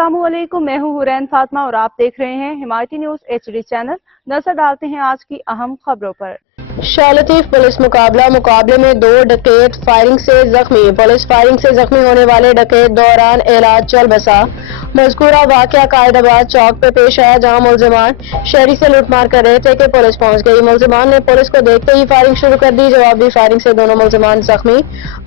अस्सलाम वालेकुम, मैं हूँ हुरैन फातिमा और आप देख रहे हैं हिमायती न्यूज़ HD चैनल। नजर डालते हैं आज की अहम खबरों पर। शाह लतीफ पुलिस मुकाबले में 2 डकैत फायरिंग से जख्मी। पुलिस फायरिंग से जख्मी होने वाले डकैत दौरान इलाज चल बसा। मज़कूरा वाक़या कायदाबाद चौक पे पेश आया, जहां मुलजिमान शहरी से लूटमार कर रहे थे कि पुलिस पहुंच गई। मुलजिमान ने पुलिस को देखते ही फायरिंग शुरू कर दी। जवाबी फायरिंग से दोनों मुलजिमान जख्मी।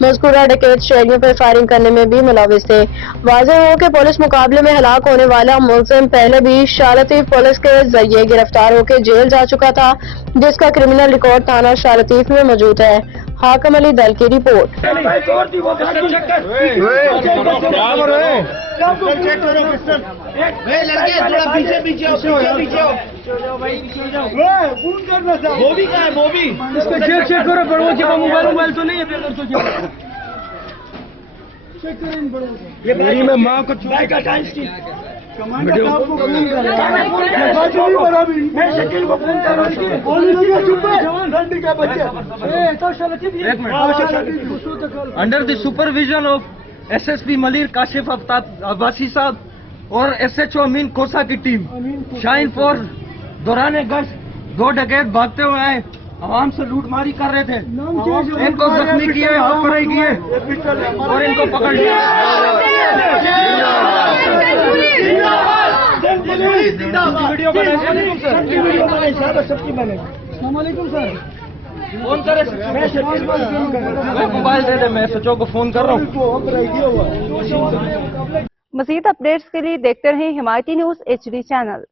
मज़कूरा डकैत शहरियों पर फायरिंग करने में भी मुलविस थे। वाज़ेह हो कि पुलिस मुकाबले में हलाक होने वाला मुलजिम पहले भी शाह लतीफ पुलिस के जरिए गिरफ्तार होकर जेल जा चुका था, जिसका क्रिमिनल रिकॉर्ड थाना शाह लतीफ में मौजूद है। हाकिम अली दल की रिपोर्ट। मैं माँ को under the supervision of SSP Malir Kashif Abbasi साहब और SHO अमीन कोसा की टीम शाइन फॉर दौरान गश्त 2 डकैत भागते हुए आए, आवाम से लूटमारी कर रहे थे। इनको जख्मी किए, हाथ किए और इनको पकड़ लिया। फोन करे, मोबाइल दे दे, मैं SHO को फोन कर रहा हूँ। मज़ीद अपडेट्स के लिए देखते रहें हिमायती न्यूज़ HD चैनल।